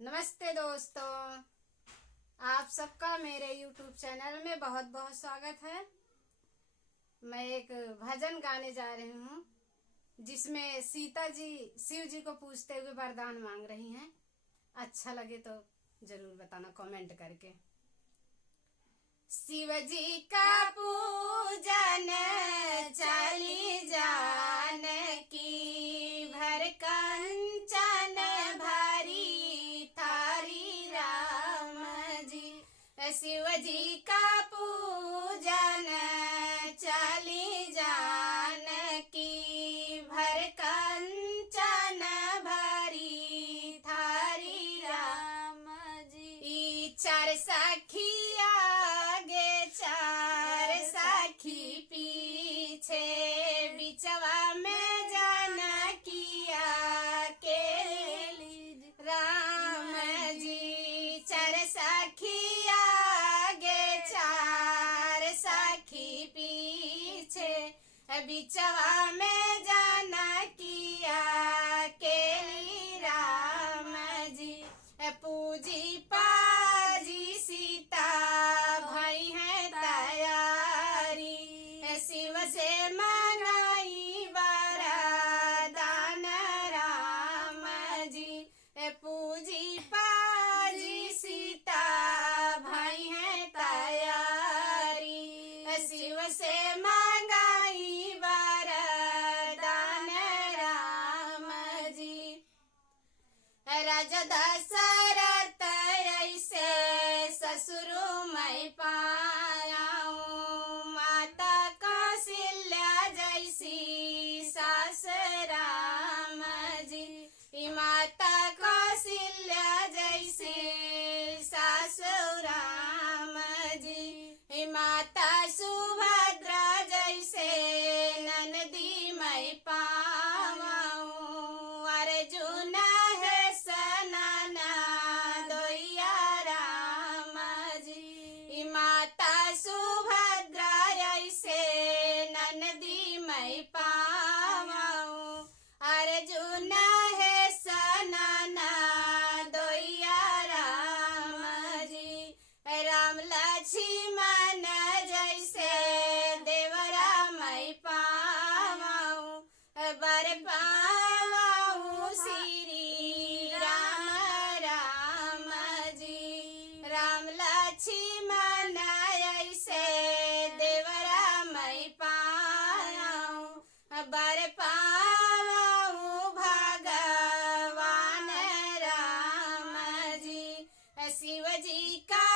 नमस्ते दोस्तों, आप सबका मेरे YouTube चैनल में बहुत बहुत स्वागत है। मैं एक भजन गाने जा रही हूँ जिसमें सीता जी शिव जी को पूजते हुए वरदान मांग रही हैं। अच्छा लगे तो जरूर बताना कमेंट करके। शिव जी का पूजन चली जान की भर कंचन भरी थारी राम जी। शिव जी का पूजन चली जान की भर कंचन भरी थारी राम जी। चार सखिया चार सखी पीछे बिचवा में जानकिया के राम जी। चार सखिया गे चार सखी पीछे बिचवा में जानकिया के राम जी। पूजी पाजी सीता भाई है तैयारी शिव से मंगाई वरदान राम जी। पूजी पाजी सीता भाई है तैयारी शिव से मंगाई वरदान राम जी। राजा दशरथ ऐसे ससुर मैं पायाऊं माता कौशल्या जैसी सास राम जी। माता कौशल्या जैसी सास राम जी। माता सुभद्रा जैसे नंदी मैं पावाऊं अर्जुन है सनाना दोया राम जी। माता सुभद्रा ऐसे नंदी मैं पावाऊं अर्जुन है सनाना दोया राम जी। राम लक्ष्मण जैसे देवरा मैं पावाऊं बर पावाऊं श्री राम राम जी। राम लक्ष्मण ऐसे देवरा मैं पावाऊं बर पावाऊं भगवान राम जी। शिव जी का